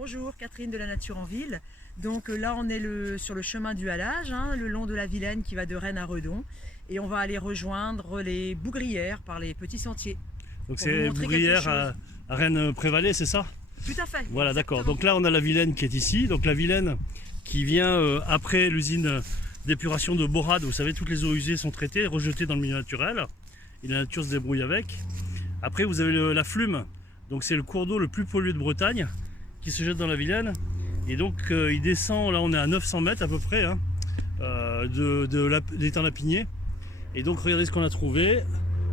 Bonjour, Catherine de la Nature en Ville. Donc là, on est sur le chemin du halage, le long de la Vilaine qui va de Rennes à Redon. Et on va aller rejoindre les Bougrières par les petits sentiers. Donc Pour vous c'est montrer quelque Bougrières chose. à Rennes-Prévalais, c'est ça? Tout à fait. Voilà, d'accord. exactement. Donc là, on a la Vilaine qui est ici. Donc la Vilaine qui vient après l'usine d'épuration de Borade. Vous savez, toutes les eaux usées sont traitées, rejetées dans le milieu naturel. Et la nature se débrouille avec. Après, vous avez la Flume. Donc c'est le cours d'eau le plus pollué de Bretagne qui se jette dans la Vilaine. Et donc il descend, là on est à 900 mètres à peu près de l'étang Lapinier. Et donc regardez ce qu'on a trouvé.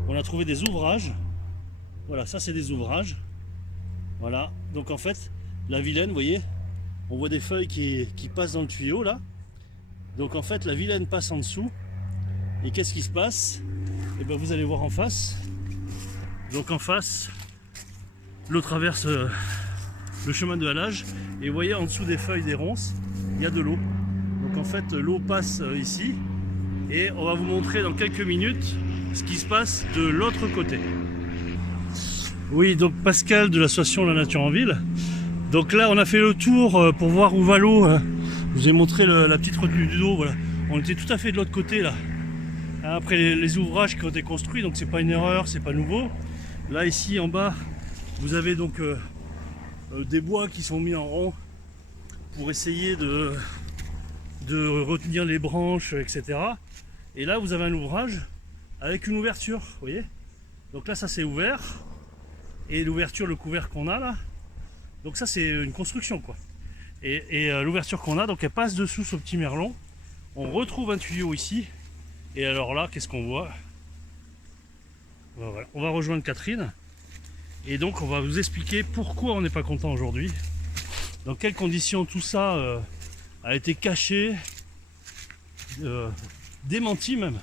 On a trouvé des ouvrages. Voilà, ça c'est des ouvrages. Voilà, donc en fait la Vilaine, vous voyez, on voit des feuilles qui passent dans le tuyau là. Donc en fait la Vilaine passe en dessous. Et qu'est-ce qui se passe? Et bien vous allez voir en face. Donc en face, l'eau traverse le chemin de halage. Et vous voyez en dessous des feuilles des ronces, il y a de l'eau. Donc en fait l'eau passe ici. Et on va vous montrer dans quelques minutes ce qui se passe de l'autre côté. Oui, donc Pascal de l'association La Nature en Ville. Donc là on a fait le tour pour voir où va l'eau. Je vous ai montré la petite retenue d'eau. Voilà. On était tout à fait de l'autre côté là. Après les ouvrages qui ont été construits, donc c'est pas une erreur, c'est pas nouveau. Là ici en bas, vous avez donc des bois qui sont mis en rond pour essayer de retenir les branches, etc. Et là vous avez un ouvrage avec une ouverture, vous voyez. Donc là ça c'est ouvert. Et l'ouverture, le couvert qu'on a là, donc ça c'est une construction quoi. Et l'ouverture qu'on a, donc elle passe dessous ce petit merlon. On retrouve un tuyau ici. Et alors là, qu'est-ce qu'on voit? Voilà. On va rejoindre Catherine. Et donc on va vous expliquer pourquoi on n'est pas content aujourd'hui. Dans quelles conditions tout ça a été caché, démenti même.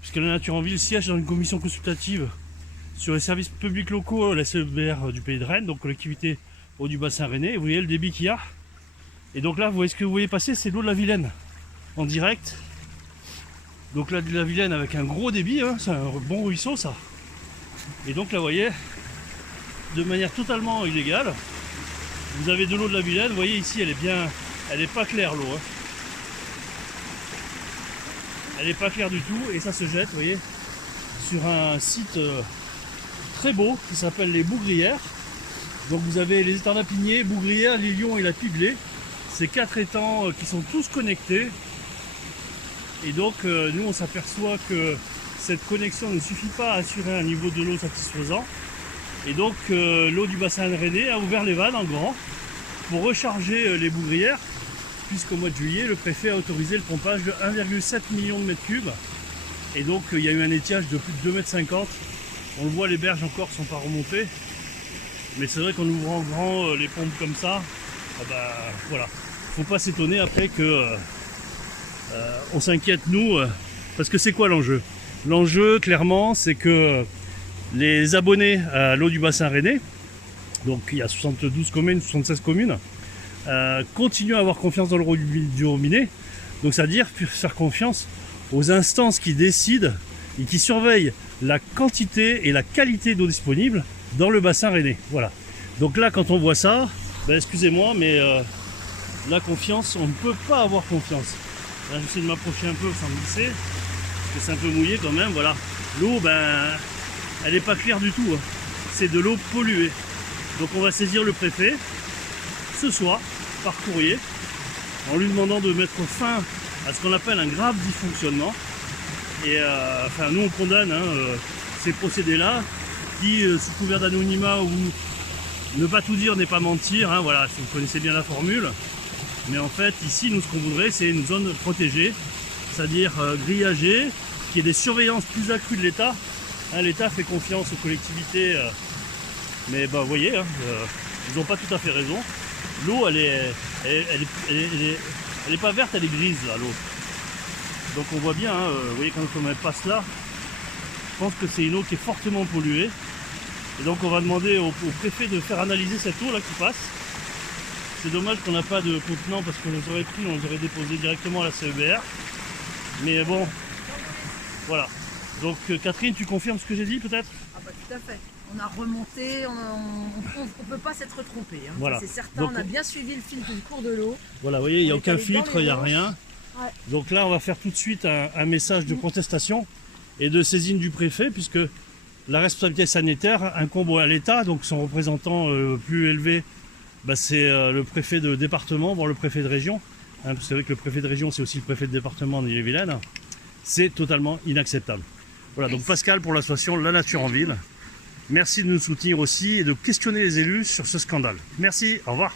Puisque la Nature en Ville siège dans une commission consultative sur les services publics locaux, la CEBR du Pays de Rennes, donc collectivité eau du bassin rennais. Vous voyez le débit qu'il y a. Et donc là, vous voyez ce que vous voyez passer, c'est l'eau de la Vilaine en direct. Donc là, de la Vilaine avec un gros débit, c'est un bon ruisseau ça. Et donc là, vous voyez, de manière totalement illégale, vous avez de l'eau de la Vilaine. Vous voyez ici, elle est pas claire l'eau. Elle n'est pas claire du tout et ça se jette, vous voyez, sur un site très beau qui s'appelle les Bougrières. Donc vous avez les étangs Lapinier, Bougrières, Lilion et la Piblée. Ces 4 étangs qui sont tous connectés. Et donc nous on s'aperçoit que cette connexion ne suffit pas à assurer un niveau de l'eau satisfaisant. Et donc l'eau du bassin rennais a ouvert les vannes en grand pour recharger les Bougrières, puisqu'au mois de juillet le préfet a autorisé le pompage de 1,7 million de mètres cubes. Et donc il y a eu un étiage de plus de 2,50 m. On le voit, les berges encore ne sont pas remontées. Mais c'est vrai qu'en ouvrant grand les pompes comme ça, voilà. Faut pas s'étonner après que on s'inquiète nous, parce que c'est quoi l'enjeu? L'enjeu clairement c'est que les abonnés à l'eau du bassin rennais, donc il y a 72 communes, 76 communes, continuent à avoir confiance dans l'eau du robinet. Donc c'est-à-dire faire confiance aux instances qui décident et qui surveillent la quantité et la qualité d'eau disponible dans le bassin rennais. Voilà. Donc là quand on voit ça, excusez-moi mais la confiance, on ne peut pas avoir confiance. Là j'essaie de m'approcher un peu sans me glisser, parce que c'est un peu mouillé quand même, voilà. L'eau, elle n'est pas claire du tout, c'est de l'eau polluée. Donc on va saisir le préfet ce soir par courrier en lui demandant de mettre fin à ce qu'on appelle un grave dysfonctionnement. Et nous on condamne ces procédés-là qui, sous couvert d'anonymat ou ne pas tout dire n'est pas mentir, voilà, si vous connaissez bien la formule. Mais en fait ici nous ce qu'on voudrait c'est une zone protégée, c'est-à-dire grillagée, qu'il y ait des surveillances plus accrues de l'État. L'État fait confiance aux collectivités, mais vous voyez, ils n'ont pas tout à fait raison. L'eau elle est pas verte, elle est grise là l'eau. Donc on voit bien, vous voyez quand on passe là, je pense que c'est une eau qui est fortement polluée. Et donc on va demander au préfet de faire analyser cette eau là qui passe. C'est dommage qu'on n'a pas de contenant parce qu'on les aurait pris, on les aurait déposés directement à la CEBR. Mais bon, voilà. Donc Catherine, tu confirmes ce que j'ai dit peut-être? Ah bah tout à fait. On a remonté, on ne peut pas s'être trompé. Hein. Voilà. C'est certain, Donc, on a bien suivi le fil du cours de l'eau. Voilà, vous voyez, il n'y a On est aucun allé dans filtre, les il n'y a roches. rien. Ouais. Donc là, on va faire tout de suite un message de protestation et de saisine du préfet, puisque la responsabilité sanitaire incombe à l'État, donc son représentant plus élevé, bah, c'est le préfet de département, voire le préfet de région. Hein, vous savez que le préfet de région, c'est aussi le préfet de département d'Ille-et-Vilaine. C'est totalement inacceptable. Voilà, donc Pascal pour l'association La Nature en Ville. Merci de nous soutenir aussi et de questionner les élus sur ce scandale. Merci, au revoir.